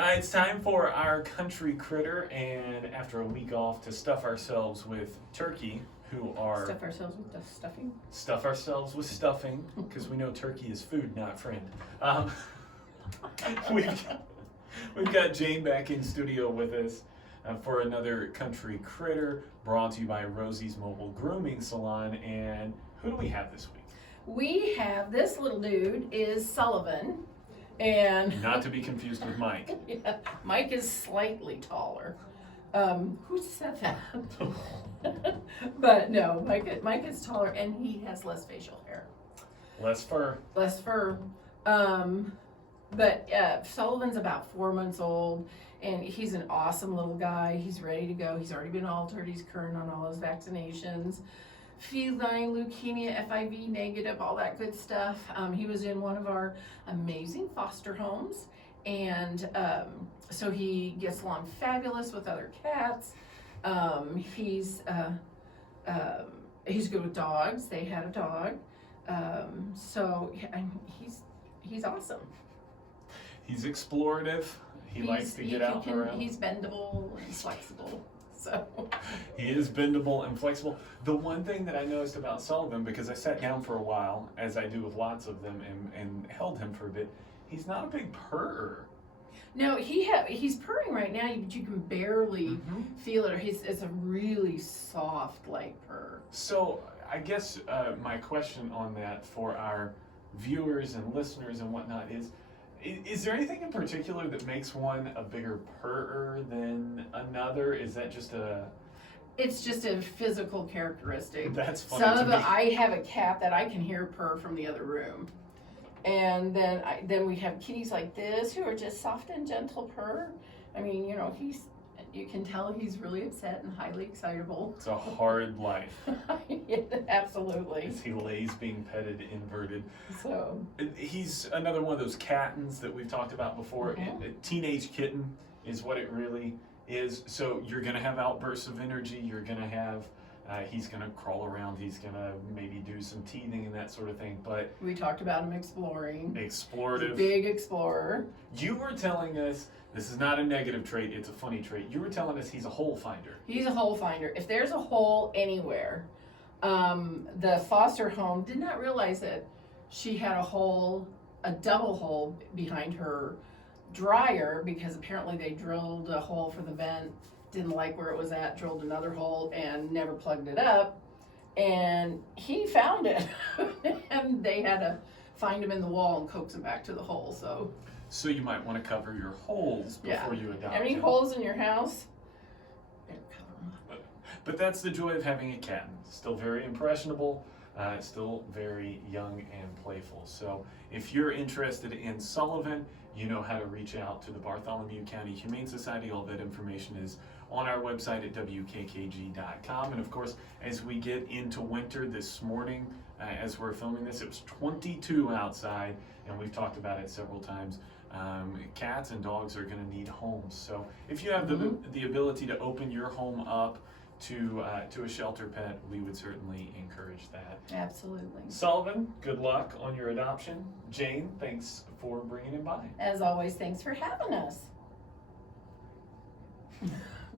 It's time for our country critter, and after a week off, to stuff ourselves with turkey, who are Stuff ourselves with the stuffing. stuff ourselves with stuffing, because we know turkey is food, not friend. We've got Jane back in studio with us for another country critter, brought to you by Rosie's Mobile Grooming Salon. And who do we have this week? We have this little dude is Sullivan, and Not to be confused with Mike. yeah, Mike is slightly taller. Who said that? But no, Mike is taller, and he has less facial hair. Less fur. Less fur. But Sullivan's about 4 months old, and he's an awesome little guy. He's ready to go. He's already been altered. He's current on all his vaccinations. Feline leukemia, FIV negative, all that good stuff. He was in one of our amazing foster homes, and so he gets along fabulous with other cats. He's good with dogs. They had a dog, so he's awesome. He's explorative. He likes to get out and around. He's bendable and flexible. So he is bendable and flexible. The one thing that I noticed about Sullivan, because I sat down for a while, as I do with lots of them, and held him for a bit, he's not a big purrer. No, he's purring right now, but you can barely feel it. It's a really soft, light purr. So I guess my question on that for our viewers and listeners and whatnot is there anything in particular that makes one a bigger purrer than another? Is that just It's just a physical characteristic. That's funny. I have a cat that I can hear purr from the other room, and then we have kitties like this who are just soft and gentle purr. I mean, you can tell he's really upset and highly excitable. It's a hard life. Yeah, absolutely. As he lays being petted inverted. So he's another one of those cattens that we've talked about before. A teenage kitten is what it really is. So you're going to have outbursts of energy. You're going to have, he's going to crawl around. He's going to maybe do some teething and that sort of thing. But we talked about him exploring. Explorative. Big explorer. You were telling us, this is not a negative trait, it's a funny trait. You were telling us he's a hole finder. He's a hole finder. If there's a hole anywhere, the foster home did not realize that she had a double hole behind her dryer, because apparently they drilled a hole for the vent, didn't like where it was at, drilled another hole and never plugged it up. And he found it and they had to find him in the wall and coax him back to the hole. So you might want to cover your holes before you adopt How many him. holes in your house? But that's the joy of having a cat. Still very impressionable, still very young and playful. So if you're interested in Sullivan, you know how to reach out to the Bartholomew County Humane Society. All that information is on our website at wkkg.com. And of course, as we get into winter this morning, as we're filming this, it was 22 outside, and we've talked about it several times. Cats and dogs are going to need homes. So if you have the ability to open your home up to a shelter pet, we would certainly encourage that. Absolutely. Sullivan, good luck on your adoption. Jane, thanks for bringing him by. As always, thanks for having us.